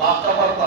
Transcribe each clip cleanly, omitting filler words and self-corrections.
ما قبر ته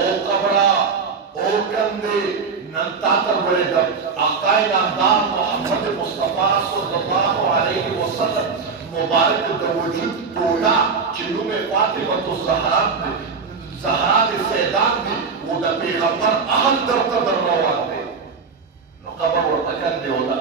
او قبره او کندې نن تا ته ولېږم آقای نامدار محمد مصطفی صلی الله علیه وسلم مبارک د وجود ټوله چې نوم یې فاطمة الزهرا زهرا د سیدان دي او د پیغمبر اهل درته در روان دی نو قبر ورته کندې او د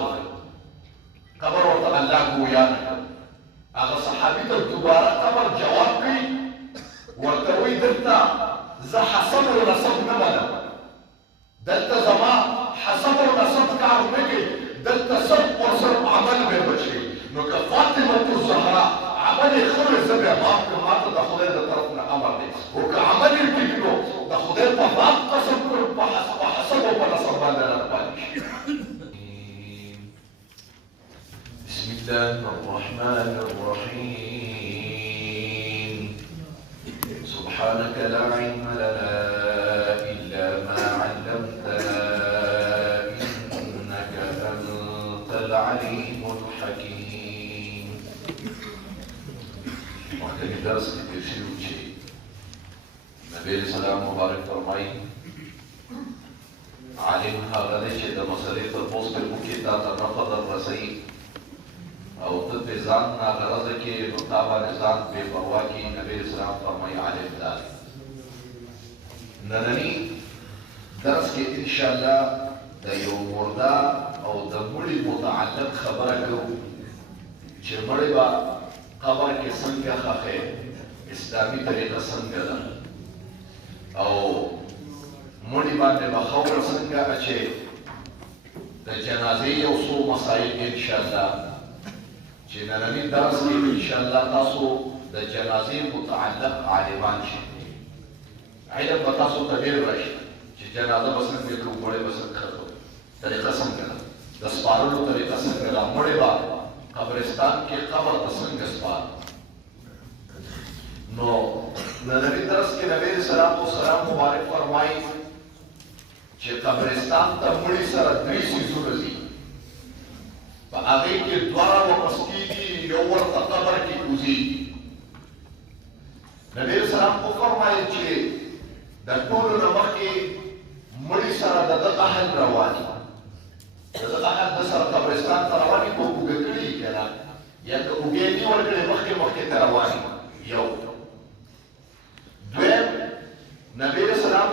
وکړ قبر ورته الله ګویا هغه صحابي ته دوباره قبر جواب کوي ورته وایي دلته زه حسب او نسب نه منم دلته زما حسب او نسب کار نه کوي دلته صرف او صرف عمل مې بچي نو که فاطمة الزهرا عمل یې ښه وي زه بیا معاف کړم ما ته د خدای د طرف نه امر دی خو که عمل یې ټیټ نو د خدای په باب قسم کړم په حسب او په نسب باندې نه پاتې شي بسم الله الرحمن الرحيم سبحانك لا علم لنا إلا ما علمتنا إنك أنت العليم الحكيم محتاج درس كثير شيء نبي السلام مبارك فرمائي عالم هغه چې د مسلې په پوسټ کې تا طرفه در رسي او ته په ځان ناغرضه کې مطابق ځان بے پروا کې نبی اسلام فرمایي عالم دار نننی درس کې ان شاء الله د یو مردا او د مړي متعلق خبره کوو چې مړی با قبر کې څنګه ښخې اسلامي طریقه څنګه ده او مړی باندې به خاور څنګه اچي د جنازې یو څو مسایل ان شاء الله چې نننی درس کې ان شاء الله تاسو د جنازې متعلق عالمان شئ علم به تاسو ته ډېر راشي چې جنازه به څنګه کوو مړی به څنګه ښخو طریقه څنګه ده د سپارلو طریقه څنګه ده مړی به قبرستان کې قبر ته څنګه سپار نو نننی درس کې نبی صلی الله مبارک فرمایي چې قبرستان ته مړي سره درې څیزونه دي په هغې کې دواړه واپس کېږي یو ورته قبر کې کوزېږي نبي اسلام وفرمایل چې د ټولو نه مخکې مړي سره د ده اهل رواني د ده اهل د سره قبرستان ته رواني په اوږه کړي که نه یا که اوږې نه ورکړې مخکې ته رواني یو دویم نبی اسلام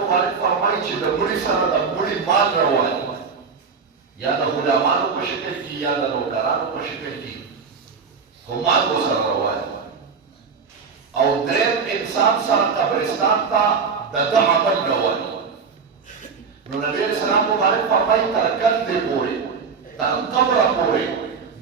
مبارک فرمایي چې د مړي سره د مړي مال رواني یا د غلامانو په شکل کې یا د نوکرانو په شکل کې خو مال ورسره رواني او دریم انسان سره قبرستان ته د ده عمل رواني نو نبی اسلام مبارک فرمایي تر کندې پورې تر قبره پورې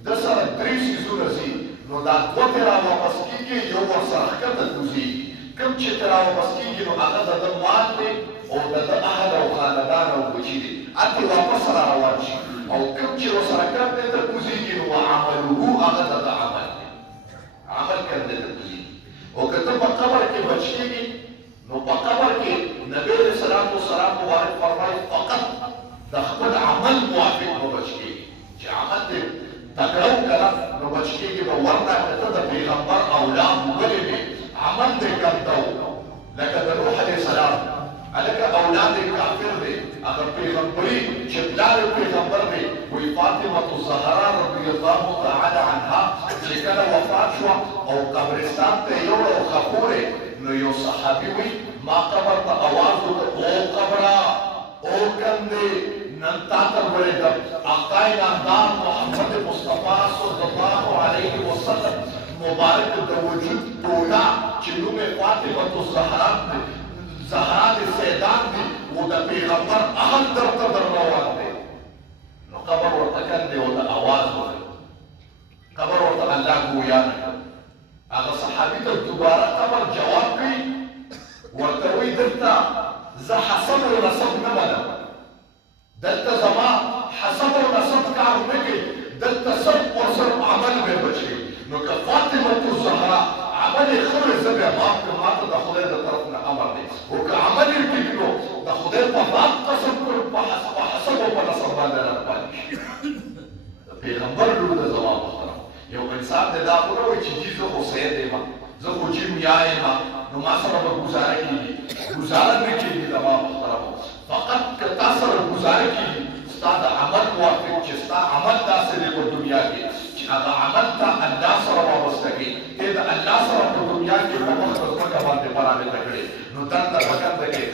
د سره درې څیزونه ځي نو دا دوه ترې راواپس کېږي یو ورسره ښکته کوزېږي کوم چې ترې راواپس کېږي نو هغه د ده مال دی او د ده اهل او خاندان او بچي دي هلته واپس را روان شي او کوم چې ورسره کندې ته کوزېږي نو عملو هغه د ده عمل دی عمل کندې ته کوزېږي او که ته په قبر کې بچ کېږي نو په قبر کې نبی علیه السلام مبارک فرمایي فقط د خپل عمل موافق به بچ کېږي چې عمل دې تکړه وکړه نو بچ کېږي به ورنه که ته د پیغمبر اولاد ولې وې عمل دې کمته لکه د نوح علیه السلام هلکه اولاد کافر دی هغه پیغمبري چې پلار یې پیغمبر دی وایي فاطمة الزهرا رضی الله تعالی عنها چې کله وفات شوه او قبرستان ته یې یوړه او خپورې نو یو صحابي وایي ما قبر ته آواز وکړ او قبره او کندې نن تا ته ولېږم آقای نامدار محمد مصطفی صلی الله علیه وسلم مبارک د وجود ټوله چې نوم یې فاطمة الزهرا زهرا د سیدان دي او د پیغمبر اهل درته در روان دی نو قبر ورته کندې او د آواز وکړ قبر ورته الله ګویا نه کړ هغه صحابي ته دوباره قبر جواب کوي ورته وایي دلته زه حسب او نسب نه منم دلته زما حسب او نسب کار نه کوي دلته صرف او صرف عمل مې بچي نو که فاطمة الزهرا عمل یې ښه وي زه بیا معاف کړم ما ته د خدای د طرف نه امر دی خو که عمل یې ټیټ نو د خدای په باب قسم کړم په حسب او په نسب باندې نه پاتې شي د پیغمبر لور د زما محترم یو انسان دی دا خو نه وایي چې جي زه خو سید یم زه خو جي میا یم نو ما سره به ګزاره کېږي ګزاره نه کېږي زما محترمو فقط که تا سره ګزاره کېږي ستا د عمل موافق چې ستا عمل داسې دی په دنیا کې چې هغه عمل ته الله سره وابسته کړي ته د الله سره په دنیا کې په مخ په ځمکه باندې برابر کړي نو دنده په دنده کې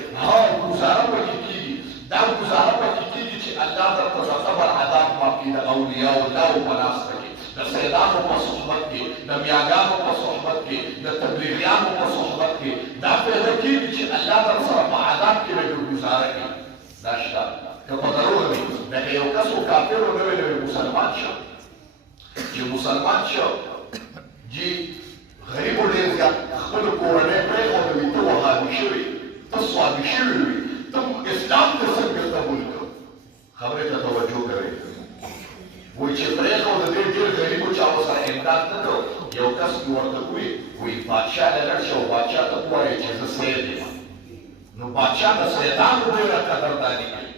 ګزاره پکې کېږي دا ګزاره پکې کېږي چې الله درته د صبر عذاب معافي د اولیاء الله په لاس کې د سیدانو په صحبت کې د میاګانو په صحبت کې د تبلیغیانو په صحبت کې دا پیدا کېږي چې الله در سره په عذاب کې به ګزاره کوي دا شته که په ضرور وي لکه یو کس و کافر و نوی نوی مسلمان شو چې مسلمان شو چې غریب و ډېر زیات خپلو کورنۍ پرېښودلې ته وهابي شوې ته صوابي شوې وي ته اسلام ته څنګه قبول کړو خبرې ته توجه کوئ وایي چې پرېښوده دې ډېر غریبو چاو سره امداد نه کړو یو کس مې ورته ووایي وایي بادشاه له لړ شه او بادشاه ته ووایه چې زه سید یم نو بادشاه د سیدانو ډېره قدرداني کوي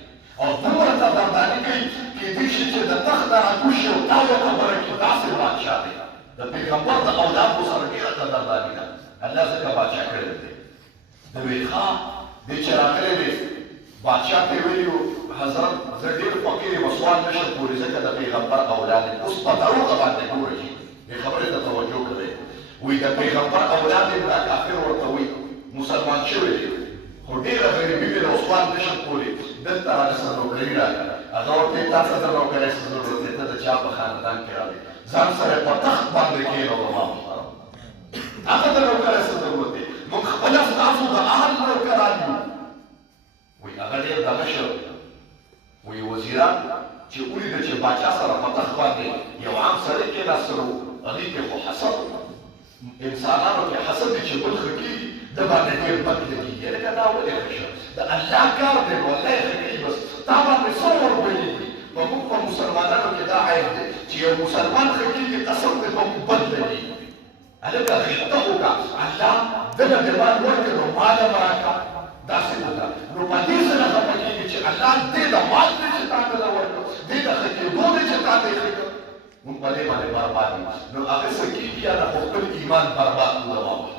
او دومره قدرداني کوي کېدای شي چې د تخت نه راکوشي او تا یو خبره کړي داسې بادشاه دی د پیغمبر د اولادو سره ډېره قدرداني ده الله ځکه بادشاه کړی دی د وایي ښه دې چې راغلی دی بادشاه ته یې ویلي حضرت زه ډېر فقیر یم سوال نه شم کولی ځکه د پیغمبر اولاد یم اوس په دروغه باندې ګوره چې دې خبرې ته توجه کوئ وایي د پیغمبر اولاد یم دا کافر ورته وایي مسلمان شوی دی خو ډېره غریبي مې د سوال نه شم کولی دلته راغله څه نوکري راکړه هغه ورته وایي تا څه د نوکرۍ څه ضرورت دی ته د چا په خاندان کې راغلی ځان سره په تخت باندې کښېنوه ما محترم تا ته د نوکرۍ څه ضرورت دی موږ خپله ستاسو د اهل نوکران یو وایي هغه ډېر دغه شو وایي وزیران چې ولیده چې باچا سره په تخت باندې یو عام سړی کېناستی و هغې کې خو حسد انسانانو کې حسد دی چې بل ښه کېږي د باندې ډېر بد لګېږي لکه دا ولې ښه شه د الله کار دی نو الله یې ښه کوي بس تا باندې څه وربلېږي په موږ په مسلمانانو کې دا عیب دی چې یو مسلمان ښه کېږي قسم دی په موږ بد لګېږي هلکه غېږته وکړه الله دله دې مال ورکړه نو مال هم راکړه داسې وکړه نو په دې سره خفه کېږي چې الله دې د مال دی چې تا ته ورکړه دې د ښه کېدو دی چې تا ته یې ښه کړه موږ په دې باندې برباد یو نو هغه څه کېږي یا د خپل ایمان برباد کړو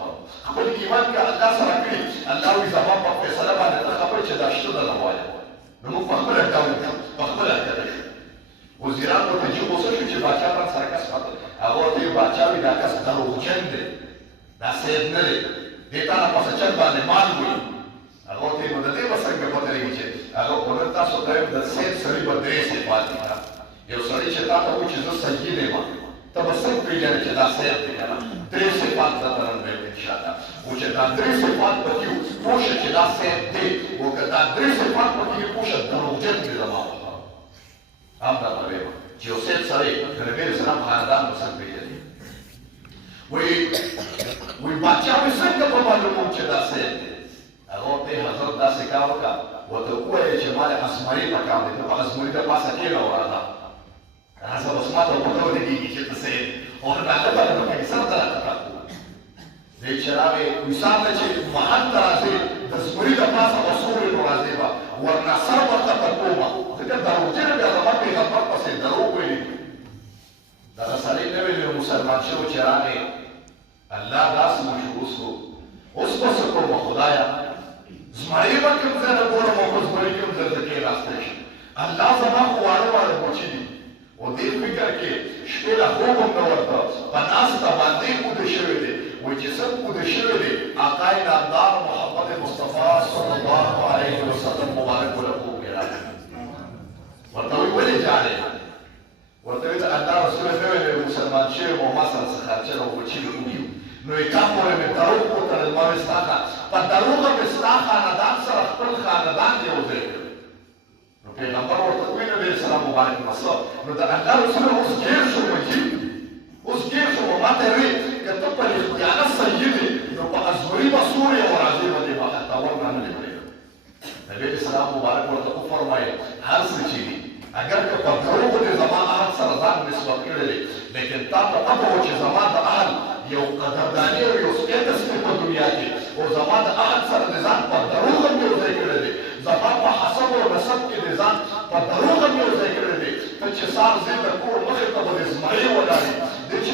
خپل ایمان که الله سره کړي الله وایي زما په فیصله باندې ته خبر چې دا شته ده نه وایه نو موږ په خپله ډول شو په خپله کده شو وزیران ورته چې غوسه شو چې باچا باندې سره کس پاته هغه ورته وایي باچا وایي دا کس دروغجن دی دا سید نه دی دې تا نه پسه چل باندې مال وایي هغه ورته وایي نو د دې به څنګه پته لګي چې هغه ونه تاسو ته د سید سړي به درې صفات دي یو سړی چې تا ته وایي چې زه سید یم ته به څنګه پېژنې چې دا سید دی که نه درې صفات درته نن وایم انشاءالله خو چې دا درې صفات پکې وي پوه شه چې دا سید دی خو که دا درې صفات پکې وي پوه شه دروغجن دی زما محترم هم درته وایم چې یو سید سړی د نبي علیه السلام خاندان به څنګه پېژني وایي باچا مې څنګه به معلوموم چې دا سید دی هغه ورته حضرت داسې کار وکړه ورته ووایه چې ما د اسمري په کار دی ته په اسمري د پاسه کښېنه وراځه راځه بس ما ته پته ولګېږي چې ته څه یې او هغه باندې نو پاکستان ته راته دی چې راغی وصال نه چې محل ته راځې د زمري د پاسه به سورې نو راځې به ورنه سر ورته په کومه ځکه دروغجن بیا زما پیغمبر پسې دروغ ویلي دغه سړی نه ویلي مسلمان شو چې راغی الله داسې مشهور اوس به څه کومه خدایه زمري به کوم ځای نه ګورم او زمري کوم ځای ته کېناستی شي الله زما خو واړه واړه بچي دي و دې فکر کې شپې له خوب هم نه ورته په ناسته باندې اوده شوی دی وایي چې څه اوده شوی دی آقای نامدار محمد مصطفی صلی الله علیه وسلم مبارک له خوب کې راغلی ورته وایي ولې جاړې ورته وایي د الله رسول نه ویلی مسلمان شوی او ما سره څه خرچه نه وکړي چې وګیو نو یې تا پورې مې دروغ وتړل ما ویل ستا په دروغه مې ستا خاندان سره خپل خاندان یو ځای کړ نو پیغمبر ورته وویل نبي علیه السلام مبارک مسله نو د الله رسول اوس ګیر شو وجیب اوس ګیر شو ما ته یې ویل که ته په خیانت سید یې نو په ازمري به سورې او راځې به دې به خطاور نه نه پرېږدم نبي علیه السلام مبارک ورته وفرمایل هر څه چې دي اگر که په دروغو دې زما اهل سره ځان نسبت کړی دی لیکن تا ته پته وه چې زما د اهل یو قدرداني او یو سټیټس دی په دنیا کې او زما د اهل سره دې ځان په دروغ هم یو ځای کړی دی زما په حسب او نسب کې دې ځان په دروغ هم یو ځای کړی دی ته چې سار ځې د کور مخې ته به دې زمرې ولاړې دی چې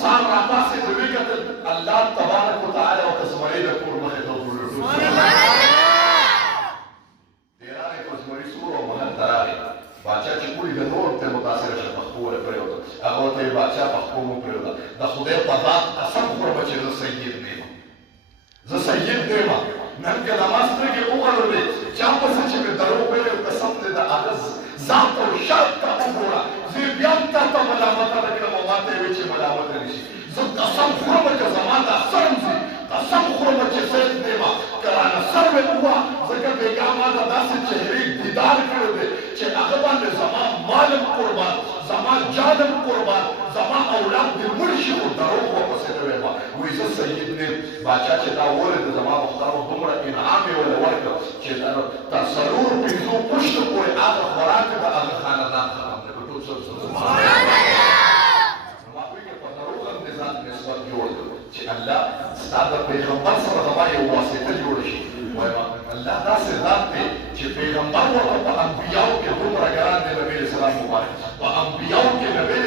سار راپاسې دې ویې کتل الله تبارک وتعالى وتزمري د کور مخې ته وګورو ډېرانې په زمري سور او محل ته راغی باچا چې ګوري د نور ته متاثره شه پښتو ورې پرېوته هغه ورته یې باچا پښتو مو پرېوته د خدای په ذات قسم خورم چې زه سید نه یم زه سید نه یم نن که زما سترګې وغړولې چا پسې چې مې دروغ ویلې قسم دې د هغه ذات او شان ته وګوره زه بیا هم تا ته ملامته نه کړم او ما ته یې ویې چې ملامته نه شي زه قسم خورم چې زما دا سرم ځي قسم خورم چې سید نه یم که رانه سر مې ووه ځکه بېګا ما ته داسې چهرې دیدار کړی دی چې هغه باندې زما مالم قربان زما جانم قربان زما اولاد دې مړ شي خو دروغ ورپسې نه ویمه وایي زه سید نه یم باچا چې دا ولیده زما مختارو دومره انعام یې ورله ورکړ چې تر څلورو پنځو پوښتو پورې هغه خوراک د هغه خاندان ختم دی په ټول نسبت جوړ چې الله ستا د پیغمبر سره زما یو واسطه جوړه شي وایم الله داسې ذات دی چې پیغمبر ورته په انبیاو کې دومره ګران دی نبي علیه السلام مبارک په انبیاو کې نبي